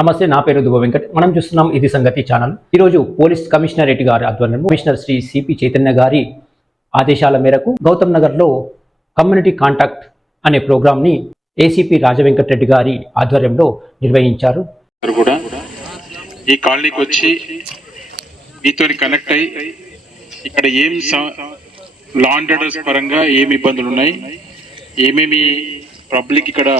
నమస్తే, నా పేరు దువ్వ వెంకట్. మనం చూస్తున్నాం ఇది సంగతి ఛానల్. ఈరోజు పోలీస్ కమిషనరేట్ గారి ఆధ్వర్యంలో కమిషనర్ శ్రీ సిపి చైతన్య గారి ఆదేశాల మేరకు గౌతమ్ నగర్లో కమ్యూనిటీ కాంటాక్ట్ అనే ప్రోగ్రామ్ని ఏసీపీ రాజవెంకటరెడ్డి గారి ఆధ్వర్యంలో నిర్వహించారు. కూడా ఈ కాలనీకి వచ్చి మీతో కనెక్ట్ అయ్యి ఇక్కడ ఏం లా అండ్ ఆర్డర్స్ పరంగా ఏమి ఇబ్బందులు ఉన్నాయి, ఏమేమి పబ్లిక్ ఇక్కడ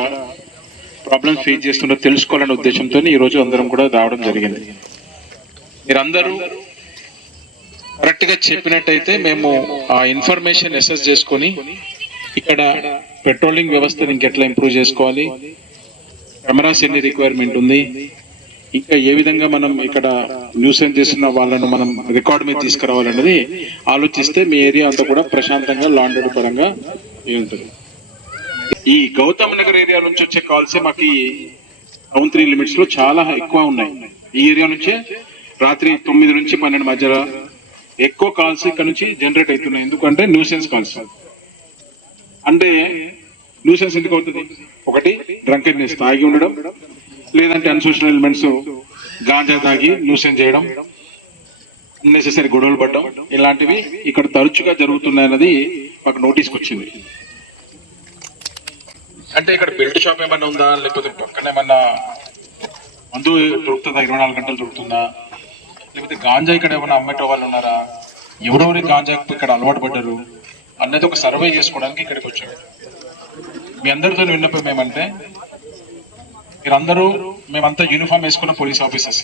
ప్రాబ్లమ్స్ ఫేస్ చేస్తుందో తెలుసుకోవాలనే ఉద్దేశంతో ఈరోజు అందరం కూడా రావడం జరిగింది. మీరందరూ కరెక్ట్గా చెప్పినట్టయితే మేము ఆ ఇన్ఫర్మేషన్ అసెస్ చేసుకొని ఇక్కడ పెట్రోలింగ్ వ్యవస్థను ఇంకెట్లా ఇంప్రూవ్ చేసుకోవాలి, కెమెరాస్ ఎన్ని రిక్వైర్మెంట్ ఉంది, ఇంకా ఏ విధంగా మనం ఇక్కడ న్యూసెన్స్ చేస్తున్న వాళ్ళను మనం రికార్డ్ మీద తీసుకురావాలన్నది ఆలోచిస్తే మీ ఏరియా అంతా కూడా ప్రశాంతంగా లా అండ్ ఆర్డర్ పరంగా ఉంటుంది. ఈ గౌతమ్ నగర్ ఏరియా నుంచి వచ్చే కాల్సే మాకు ఈ టౌన్ 3 లిమిట్స్ లో చాలా ఎక్కువ ఉన్నాయి. ఈ ఏరియా నుంచే రాత్రి 9 నుంచి 12 మధ్యలో ఎక్కువ కాల్స్ ఇక్కడ నుంచి జనరేట్ అవుతున్నాయి. ఎందుకంటే న్యూసెన్స్ కాల్స్. అంటే న్యూసెన్స్ ఎందుకు అవుతుంది? ఒకటి డ్రంకెడ్నెస్, తాగి ఉండడం, లేదంటే అన్సోషల్ ఎలిమెంట్స్ గాంజా తాగి న్యూసెన్స్ చేయడం, అన్నెసెసరీ గొడవలు పడడం, ఇలాంటివి ఇక్కడ తరచుగా జరుగుతున్నాయన్నది మాకు నోటీస్కి వచ్చింది. అంటే ఇక్కడ బెల్ట్ షాప్ ఏమన్నా ఉందా, లేకపోతే పక్కన ఏమన్నా మందు దొరుకుతుందా, 24 గంటలు దొరుకుతుందా, లేకపోతే గాంజా ఇక్కడ ఏమన్నా అమ్మేట వాళ్ళు ఉన్నారా, ఎవరెవరి గాంజా ఇక్కడ అలవాటు పడ్డారు అన్నది ఒక సర్వే చేసుకోవడానికి ఇక్కడికి వచ్చాము. మీ అందరితో విన్నపం ఏమంటే మీరందరూ, మేమంతా యూనిఫామ్ వేసుకున్న పోలీస్ ఆఫీసర్స్,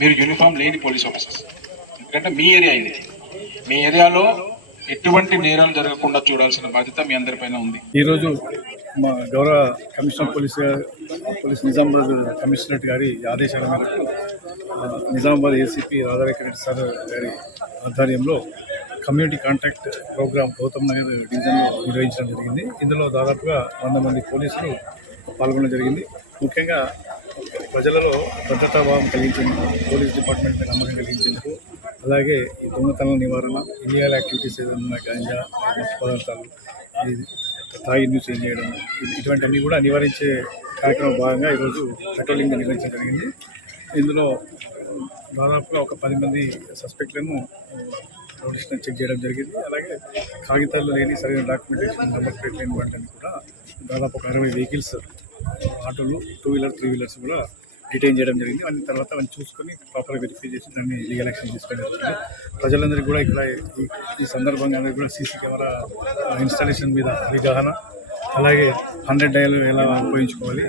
మీరు యూనిఫామ్ లేని పోలీస్ ఆఫీసర్స్. ఎందుకంటే మీ ఏరియా ఇది, మీ ఏరియాలో ఎటువంటి నేరాలు జరగకుండా చూడాల్సిన బాధ్యత మీ అందరిపైన ఉంది. ఈరోజు మా గౌరవ కమిషనర్ పోలీస్ నిజామాబాద్ కమిషనరేట్ గారి ఆదేశాల మేరకు నిజామాబాద్ ఏసీపీ రాజవెంకటరెడ్డి సార్ గారి ఆధ్వర్యంలో community contact program Gautam Nagar డివిజన్లో నిర్వహించడం జరిగింది. ఇందులో దాదాపుగా 100 మంది పోలీసులు పాల్గొనడం జరిగింది. ముఖ్యంగా ప్రజలలో భద్రతాభావం కలిగించేందుకు, పోలీస్ డిపార్ట్మెంట్ నమ్మకం కలిగించేందుకు, అలాగే ఈ దొంగతనాల నివారణ, ఇల్లీగల్ యాక్టివిటీస్ ఏదైనా గాంజా, మత్తు పదార్థాలు, తాగి న్యూస్ ఏం చేయడం, ఇటువంటివన్నీ కూడా నివారించే కార్యక్రమం భాగంగా ఈరోజు పెట్రోలింగ్ నిర్వహించడం జరిగింది. ఇందులో దాదాపుగా ఒక 10 మంది సస్పెక్ట్లను పోలీసులను చెక్ చేయడం జరిగింది. అలాగే కాగితాలు లేని, సరైన డాక్యుమెంటేషన్, నెంబర్ ప్లేట్ లేని వాటిని కూడా దాదాపు ఒక 60 వెహికల్స్, ఆటోలు, 2 వీలర్ 3 వీలర్స్ కూడా డిటైన్ చేయడం జరిగింది. అన్ని తర్వాత అవన్నీ చూసుకొని ప్రాపర్గా వెరిఫై చేసి దాన్ని లీగల్ యాక్షన్ తీసుకోవడం జరుగుతుంది. ప్రజలందరికీ కూడా ఇక్కడ ఈ సందర్భంగా కూడా సీసీ కెమెరా ఇన్స్టాలేషన్ మీద అవగాహన, అలాగే 100 డయల్ ఎలా ఉపయోగించుకోవాలి,